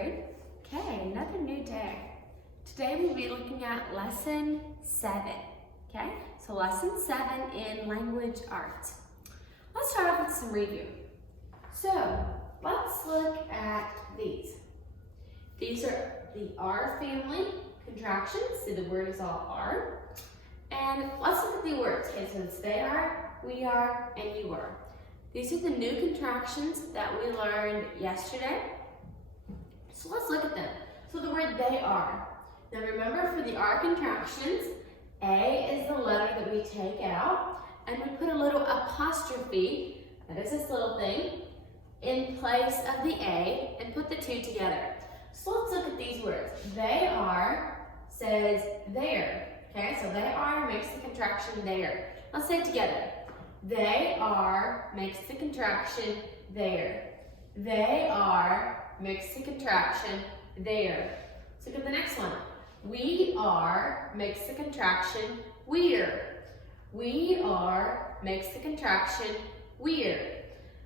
grade. Okay, another new day. Today we'll be looking at lesson 7. Okay, so lesson 7 in language arts. Let's start off with some review. So let's look at these. These are the R family contractions. See, the word is all R. And let's look at the words. Okay, so it's they are, we are, and you are. These are the new contractions that we learned yesterday. So let's look at them. So the word they are. Now remember, for the R contractions, A is the letter that we take out, and we put a little apostrophe, that is this little thing, in place of the A and put the two together. So let's look at these words. They are says there. Okay, so they are makes the contraction there. Let's say it together. They are makes the contraction there. They are makes the contraction there. Let's look at the next one. We are makes the contraction we're. We are makes the contraction we're.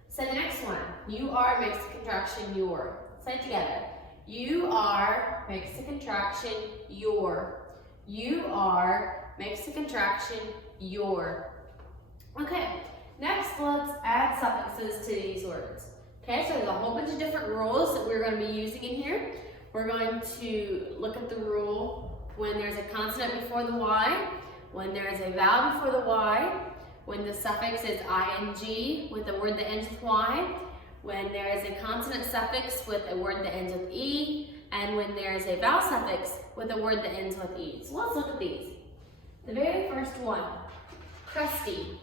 Say the next one. You are makes the contraction your. Say it together. You are makes the contraction your. You are makes the contraction your. Okay, next let's add suffixes to these words. Okay, so there's a whole bunch of different rules that we're going to be using in here. We're going to look at the rule when there's a consonant before the Y, when there is a vowel before the Y, when the suffix is ing with a word that ends with Y, when there is a consonant suffix with a word that ends with E, and when there is a vowel suffix with a word that ends with E. So let's look at these. The very first one, crusty.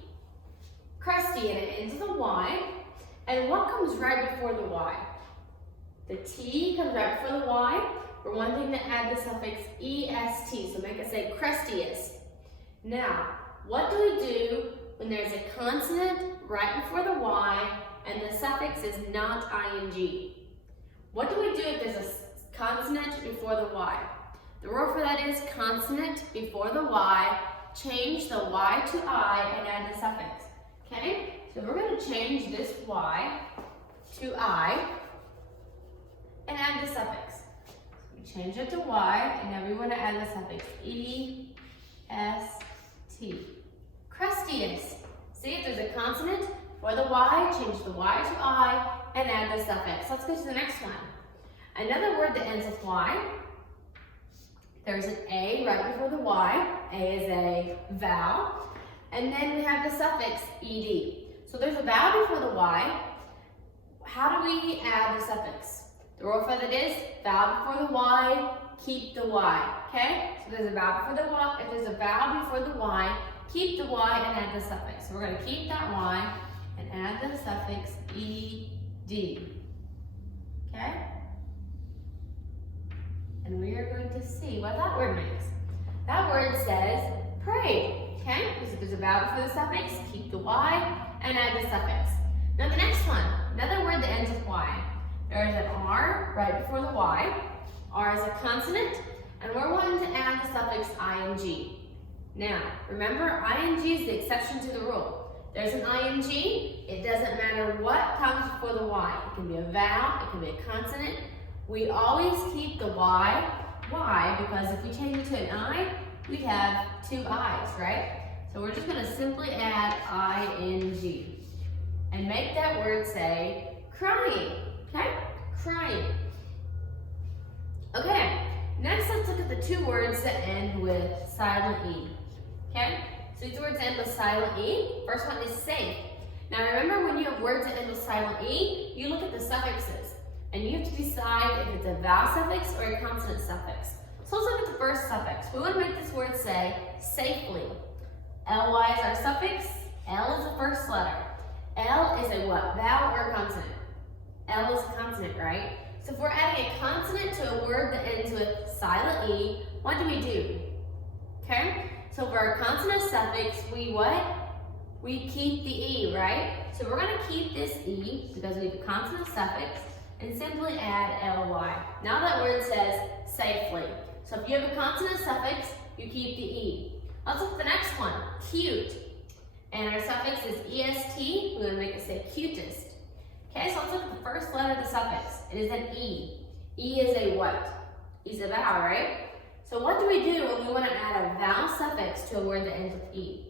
Crusty, and it ends with a Y. And what comes right before the Y? The T comes right before the Y. We're wanting to add the suffix est, so make it say crustiest. Now, what do we do when there's a consonant right before the Y and the suffix is not ing? What do we do if there's a consonant before the Y? The rule for that is consonant before the Y, change the Y to I and add the suffix. Okay, so we're going to change this Y to I and add the suffix. So we change it to Y, and now we want to add the suffix E-S-T. Crustiest. See, if there's a consonant for the Y, change the Y to I and add the suffix. Let's go to the next one. Another word that ends with Y. There's an A right before the Y. A is a vowel. And then we have the suffix ed. So there's a vowel before the Y. How do we add the suffix? The rule for that is vowel before the Y, keep the Y. Okay? So there's a vowel before the Y. If there's a vowel before the Y, keep the Y and add the suffix. So we're going to keep that Y and add the suffix ed. Okay? And we are going to see what that word makes. That word says prayed. Okay, so there's a vowel before the suffix, keep the Y, and add the suffix. Now the next one, another word that ends with Y. There is an R right before the Y. R is a consonant, and we're wanting to add the suffix ing. Now, remember, ing is the exception to the rule. There's an ing, it doesn't matter what comes before the Y. It can be a vowel, it can be a consonant. We always keep the Y. Why? Because if we change it to an I, we have two I's, right? So we're just going to simply add ing and make that word say crying, okay? Crying. Okay, next let's look at the two words that end with silent E, okay? So these words end with silent E. First one is safe. Now remember, when you have words that end with silent E, you look at the suffixes and you have to decide if it's a vowel suffix or a consonant suffix. So let's look at the first suffix. We want to make this word say safely. Ly is our suffix. L is the first letter. L is a what? Vowel or a consonant? L is a consonant, right? So if we're adding a consonant to a word that ends with silent E, what do we do? Okay? So for our consonant suffix, we what? We keep the E, right? So we're going to keep this E because we have a consonant suffix and simply add ly. Now that word says safely. So if you have a consonant suffix, you keep the E. Let's look at the next one, cute. And our suffix is est. We're going to make it say cutest. Okay, so let's look at the first letter of the suffix. It is an E. E is a what? E is a vowel, right? So what do we do when we want to add a vowel suffix to a word that ends with E?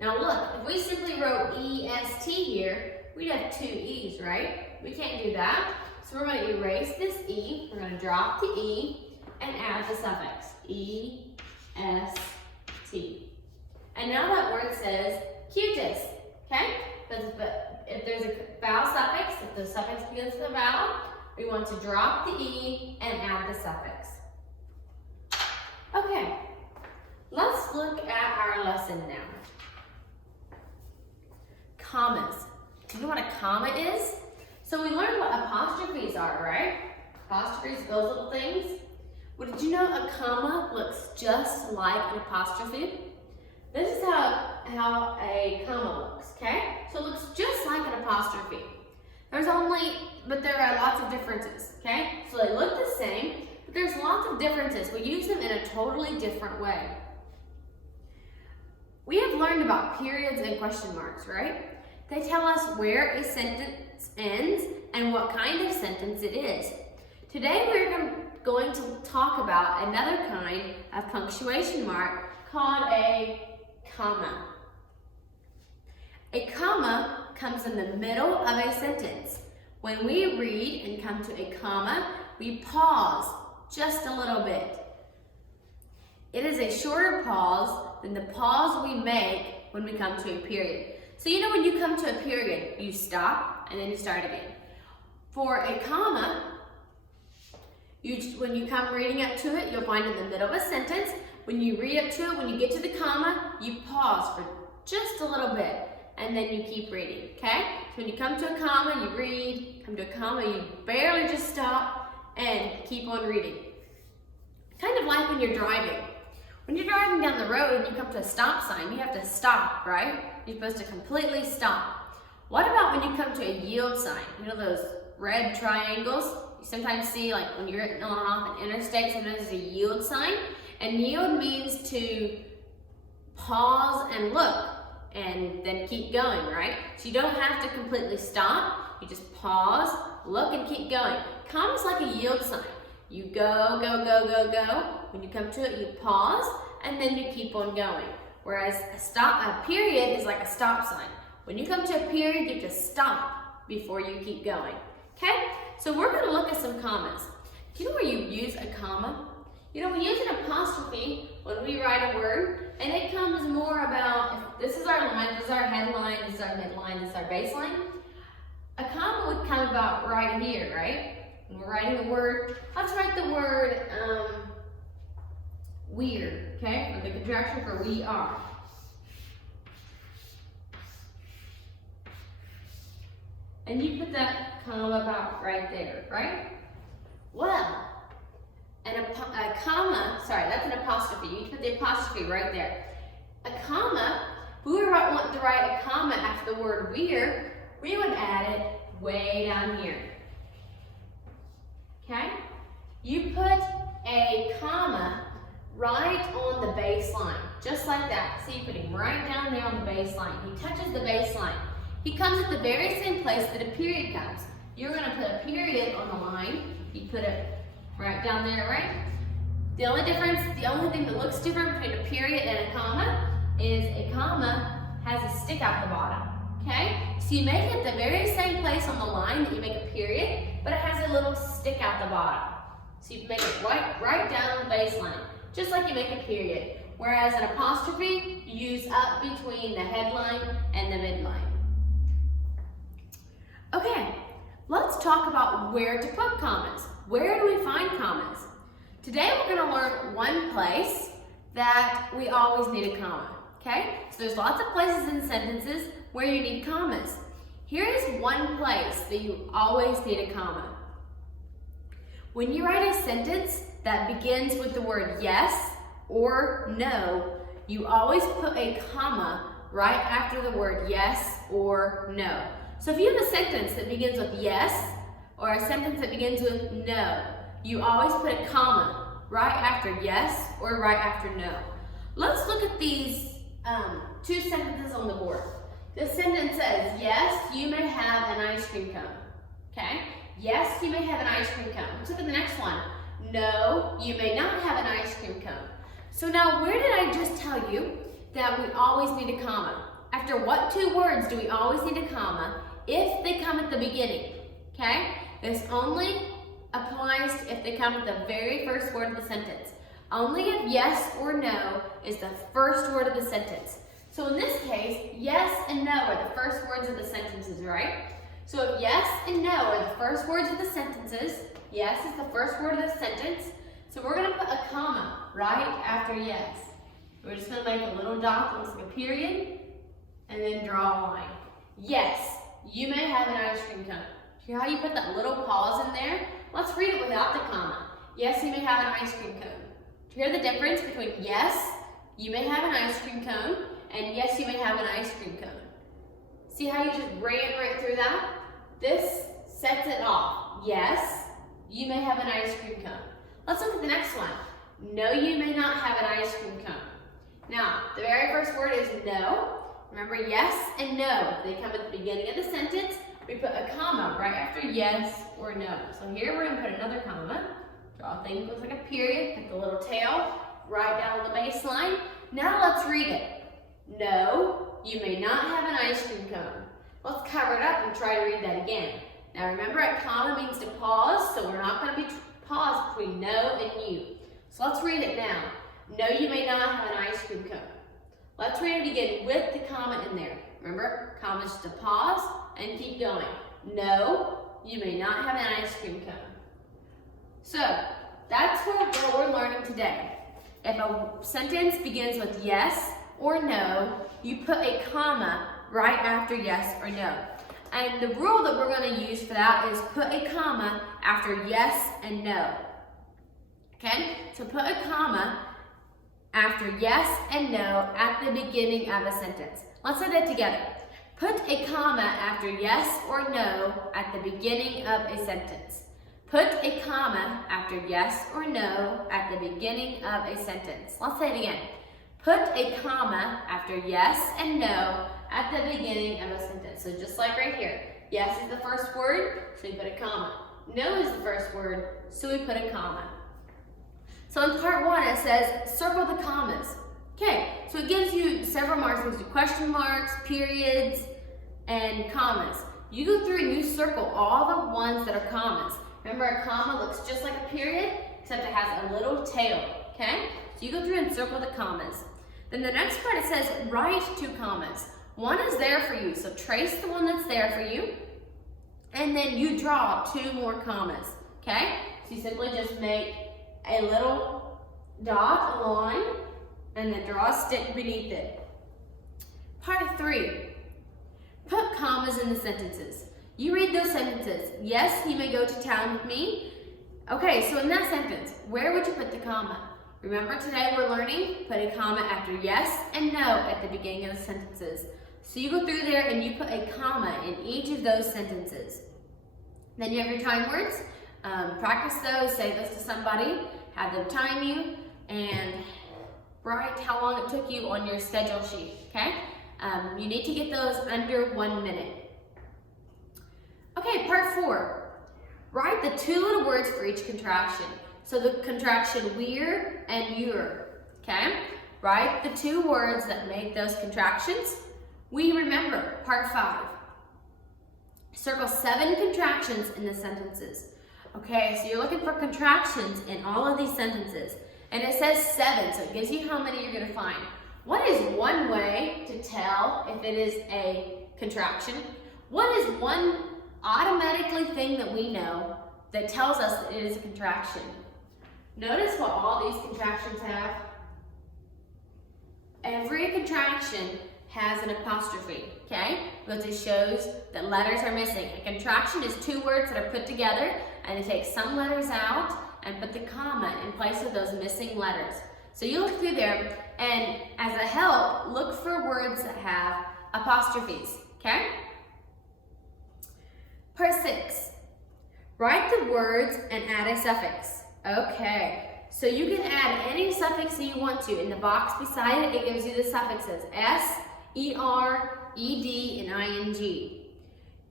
Now look, if we simply wrote E-S-T here, we'd have two E's, right? We can't do that. So we're going to erase this E, we're going to drop the E, and add the suffix, E-S-T. And now that word says cutis, okay? But if there's a vowel suffix, if the suffix begins with a vowel, we want to drop the E and add the suffix. Okay, let's look at our lesson now. Commas. Do you know what a comma is? So we learned what apostrophes are, right? Apostrophes, those little things. Well, did you know a comma looks just like an apostrophe? This is how a comma looks, okay? So it looks just like an apostrophe. But there are lots of differences, okay? So they look the same, but there's lots of differences. We use them in a totally different way. We have learned about periods and question marks, right? They tell us where a sentence ends and what kind of sentence it is. Today we're going to talk about another kind of punctuation mark called a comma. A comma comes in the middle of a sentence. When we read and come to a comma, we pause just a little bit. It is a shorter pause than the pause we make when we come to a period. So you know when you come to a period, you stop and then you start again. For a comma, when you come reading up to it, you'll find in the middle of a sentence. When you read up to it, when you get to the comma, you pause for just a little bit and then you keep reading, okay? So when you come to a comma, you read, come to a comma, you barely just stop and keep on reading. Kind of like when you're driving. When you're driving down the road and you come to a stop sign, you have to stop, right? You're supposed to completely stop. What about when you come to a yield sign? You know those red triangles you sometimes see, like when you're off an interstate, sometimes there's a yield sign. And yield means to pause and look and then keep going, right? So you don't have to completely stop. You just pause, look, and keep going. Comma's like a yield sign. You go, go, go, go, go. When you come to it, you pause, and then you keep on going. Whereas a period is like a stop sign. When you come to a period, you have to stop before you keep going. Okay? So we're going to look at some commas. Do you know where you use a comma? You know, we use an apostrophe when we write a word, and it comes more about, if this is our line, this is our headline, this is our midline, this is our baseline. A comma would come about right here, right? When we're writing a word, let's write the word weird, okay? Or the contraction for we are. And you put that comma about right there, right? Well, a comma, sorry, that's an apostrophe. You put the apostrophe right there. A comma, if we want to write a comma after the word weird, we would add it way down here. Okay? You put a comma right on the baseline, just like that. So you put him right down there on the baseline. He touches the baseline. He comes at the very same place that a period comes. You're going to put a period on the line. You put it right down there, right? The only thing that looks different between a period and a comma is a comma has a stick out the bottom, okay? So you make it at the very same place on the line that you make a period, but it has a little stick out the bottom. So you make it right down on the baseline, just like you make a period. Whereas an apostrophe, you use up between the headline and the midline. Okay, let's talk about where to put commas. Where do we find commas? Today we're going to learn one place that we always need a comma, okay? So there's lots of places in sentences where you need commas. Here is one place that you always need a comma. When you write a sentence that begins with the word yes or no, you always put a comma right after the word yes or no. So if you have a sentence that begins with yes or a sentence that begins with no, you always put a comma right after yes or right after no. Let's look at these two sentences on the board. The sentence says, yes, you may have an ice cream cone. Okay? Yes, you may have an ice cream cone. Let's look at the next one. No, you may not have an ice cream cone. So now, where did I just tell you that we always need a comma? After what two words do we always need a comma if they come at the beginning? Okay? This only applies if they come at the very first word of the sentence. Only if yes or no is the first word of the sentence. So in this case, yes and no are the first words of the sentences, right? So if yes and no are the first words of the sentences, yes is the first word of the sentence, so we're going to put a comma right after yes. We're just going to make a little dot that looks like a period, and then draw a line. Yes, you may have an ice cream cone. Hear how you put that little pause in there? Let's read it without the comma. Yes, you may have an ice cream cone. Do you hear the difference between yes, you may have an ice cream cone, and yes, you may have an ice cream cone? See how you just ran right through that? This sets it off. Yes, you may have an ice cream cone. Let's look at the next one. No, you may not have an ice cream cone. Now, the very first word is no. Remember, yes and no, they come at the beginning of the sentence. We put a comma right after yes or no. So here we're going to put another comma. Draw a thing that looks like a period, put the little tail right down on the baseline. Now let's read it. No, you may not have an ice cream cone. Let's cover it up and try to read that again. Now remember, a comma means to pause, so we're not going to be paused between no and you. So let's read it now. No, you may not have an ice cream cone. Let's read it again with the comma in there. Remember, comma is to pause and keep going. No, you may not have an ice cream cone. So that's what we're learning today. If a sentence begins with yes or no, you put a comma right after yes or no. And the rule that we're going to use for that is put a comma after yes and no. Okay? So put a comma after yes and no at the beginning of a sentence. Let's say that together. Put a comma after yes or no at the beginning of a sentence. Put a comma after yes or no at the beginning of a sentence. Let's say it again. Put a comma after yes and no at the beginning of a sentence. So just like right here. Yes is the first word, so we put a comma. No is the first word, so we put a comma. So in part one, it says circle the commas. Okay, so it gives you several marks. It gives you question marks, periods, and commas. You go through and you circle all the ones that are commas. Remember, a comma looks just like a period, except it has a little tail, okay? So you go through and circle the commas. Then the next part, it says write two commas. One is there for you, so trace the one that's there for you, and then you draw two more commas, okay? So you simply just make a little dot, a line, and then draw a stick beneath it. Part three, put commas in the sentences. You read those sentences. Yes, he may go to town with me. Okay, so in that sentence, where would you put the comma? Remember, today we're learning, put a comma after yes and no at the beginning of the sentences. So you go through there and you put a comma in each of those sentences. Then you have your time words. Practice those, say those to somebody, have them time you, and write how long it took you on your schedule sheet, okay? You need to get those under 1 minute. Okay, part four. Write the two little words for each contraction. So the contraction we're and you're, okay? Write the two words that make those contractions. We remember, part five. Circle 7 contractions in the sentences. Okay, so you're looking for contractions in all of these sentences. And it says 7, so it gives you how many you're going to find. What is one way to tell if it is a contraction? What is one automatically thing that we know that tells us that it is a contraction? Notice what all these contractions have. Every contraction has an apostrophe, okay? Because it shows that letters are missing. A contraction is two words that are put together, and they take some letters out and put the comma in place of those missing letters. So you look through there, and as a help, look for words that have apostrophes, okay? Part 6, write the words and add a suffix. Okay, so you can add any suffix that you want to. In the box beside it, it gives you the suffixes S, ER, ED, and ING.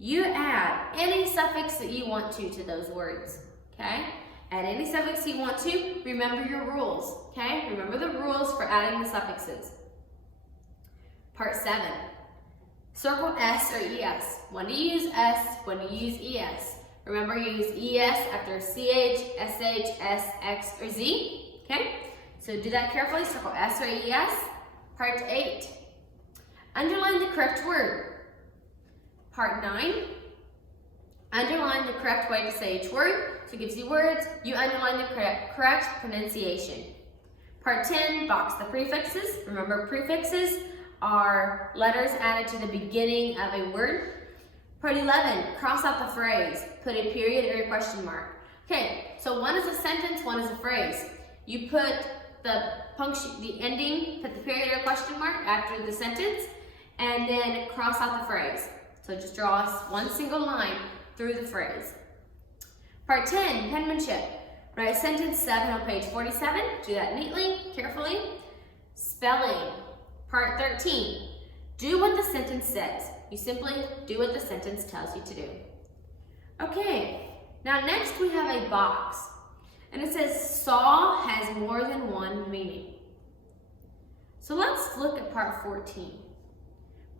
you add any suffix that you want to those words, okay? Add any suffix you want to. Remember your rules, okay? Remember the rules for adding the suffixes. Part 7. Circle S or ES. When to use S, when to use ES. Remember, use ES after CH, SH, S, X, or Z, okay? So do that carefully. Circle S or ES. Part 8. Underline the correct word. Part 9. Underline the correct way to say each word. So it gives you words. You underline the correct pronunciation. Part 10. Box the prefixes. Remember, prefixes are letters added to the beginning of a word. Part 11, cross out the phrase. Put a period or a question mark. Okay, so one is a sentence, one is a phrase. You put the ending, put the period or question mark after the sentence, and then cross out the phrase. So just draw us one single line through the phrase. Part 10, penmanship. Write sentence 7 on page 47. Do that neatly, carefully. Spelling. Part 13, do what the sentence says. You simply do what the sentence tells you to do. Okay, now next we have a box. And it says saw has more than one meaning. So let's look at part 14.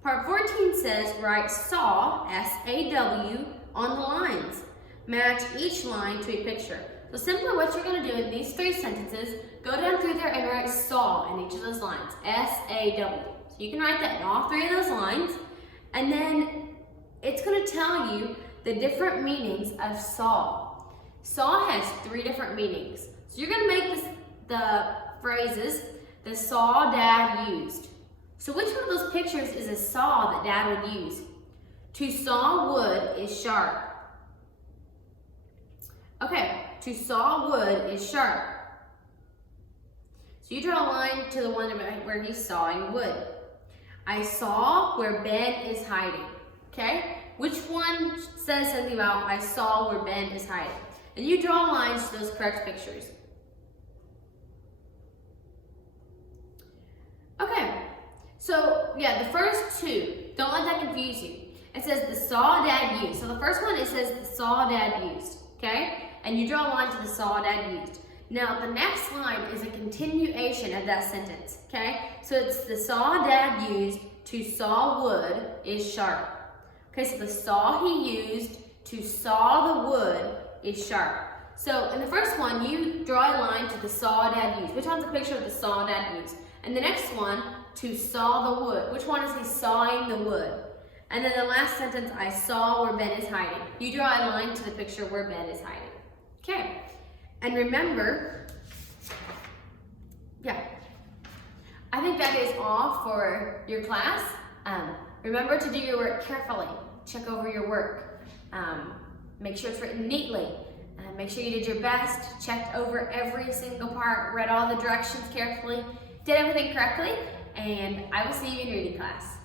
Part 14 says write saw, S-A-W, on the lines. Match each line to a picture. So simply what you're going to do in these 3 sentences, go down through there and write saw in each of those lines, S-A-W. So you can write that in all 3 of those lines, and then it's going to tell you the different meanings of saw. Saw has 3 different meanings. So you're going to make the phrases, the saw Dad used. So which one of those pictures is a saw that Dad would use? To saw wood is sharp. Okay, to saw wood is sharp. So you draw a line to the one where he's sawing wood. I saw where Ben is hiding. Okay? Which one says something about I saw where Ben is hiding? And you draw lines to those correct pictures. Okay, so yeah, the first 2, don't let that confuse you. It says the saw Dad used. So the first one, it says the saw Dad used. Okay? And you draw a line to the saw Dad used. Now, the next line is a continuation of that sentence, okay? So it's the saw Dad used to saw wood is sharp. Okay, so the saw he used to saw the wood is sharp. So in the first one, you draw a line to the saw Dad used. Which one's a picture of the saw Dad used? And the next one, to saw the wood. Which one is he sawing the wood? And then the last sentence, I saw where Ben is hiding. You draw a line to the picture where Ben is hiding. Okay, and remember, yeah, I think that is all for your class. Remember to do your work carefully. Check over your work. Make sure it's written neatly. Make sure you did your best, checked over every single part, read all the directions carefully, did everything correctly, and I will see you in reading class.